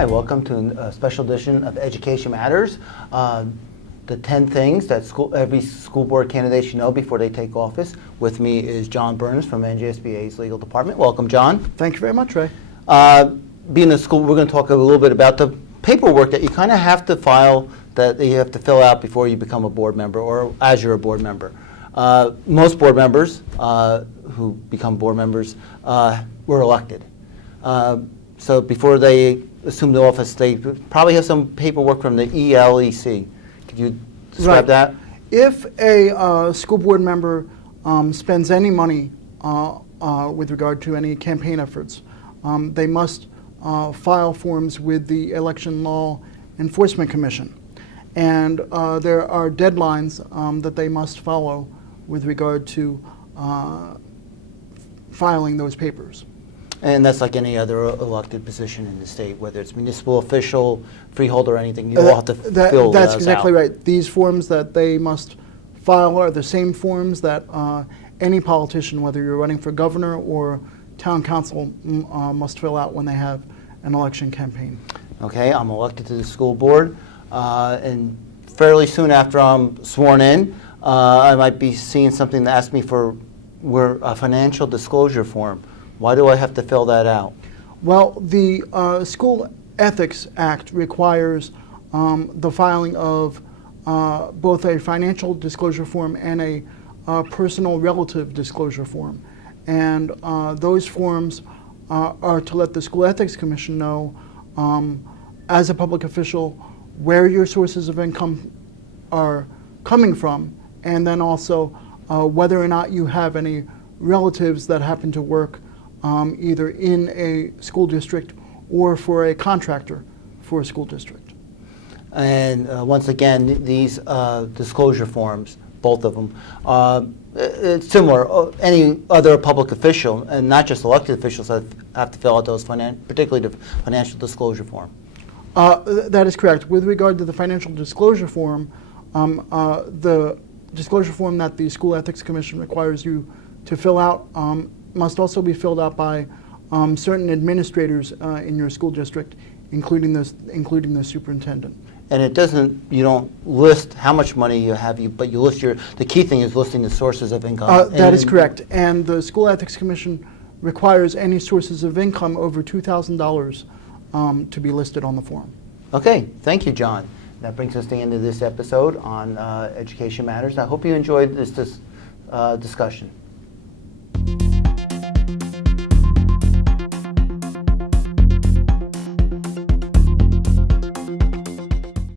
Hi, welcome to a special edition of Education Matters. The 10 things that every school board candidate should know before they take office. With me is John Burns from NJSBA's legal department. Welcome, John. Thank you very much, Ray. Being a school, we're going to talk a little bit about the paperwork that you kind of have to file, that you have to fill out before you become a board member or as you're a board member. Most board members who become board members were elected. So before they assume the office, they probably have some paperwork from the ELEC. Could you describe that? If a school board member spends any money with regard to any campaign efforts, they must file forms with the Election Law Enforcement Commission. And there are deadlines that they must follow with regard to filing those papers. And that's like any other elected position in the state, whether it's municipal official, freeholder, or anything, you all have to fill That's those exactly out. right. These forms that they must file are the same forms that any politician, whether you're running for governor or town council, must fill out when they have an election campaign. Okay, I'm elected to the school board, and fairly soon after I'm sworn in, I might be seeing something that asks me for a financial disclosure form. Why do I have to fill that out? Well, the School Ethics Act requires the filing of both a financial disclosure form and a personal relative disclosure form. And those forms are to let the School Ethics Commission know, as a public official, where your sources of income are coming from, and then also whether or not you have any relatives that happen to work either in a school district or for a contractor for a school district. And once again, these disclosure forms, both of them, it's similar. Any other public official, and not just elected officials, have to fill out those, particularly the financial disclosure form. That is correct. With regard to the financial disclosure form, the disclosure form that the School Ethics Commission requires you to fill out must also be filled out by certain administrators in your school district, including the superintendent. And it doesn't, You don't list how much money you have, but you list the key thing is listing the sources of income. That is correct. And the School Ethics Commission requires any sources of income over $2,000 to be listed on the form. Okay, thank you, John. That brings us to the end of this episode on Education Matters. I hope you enjoyed this discussion.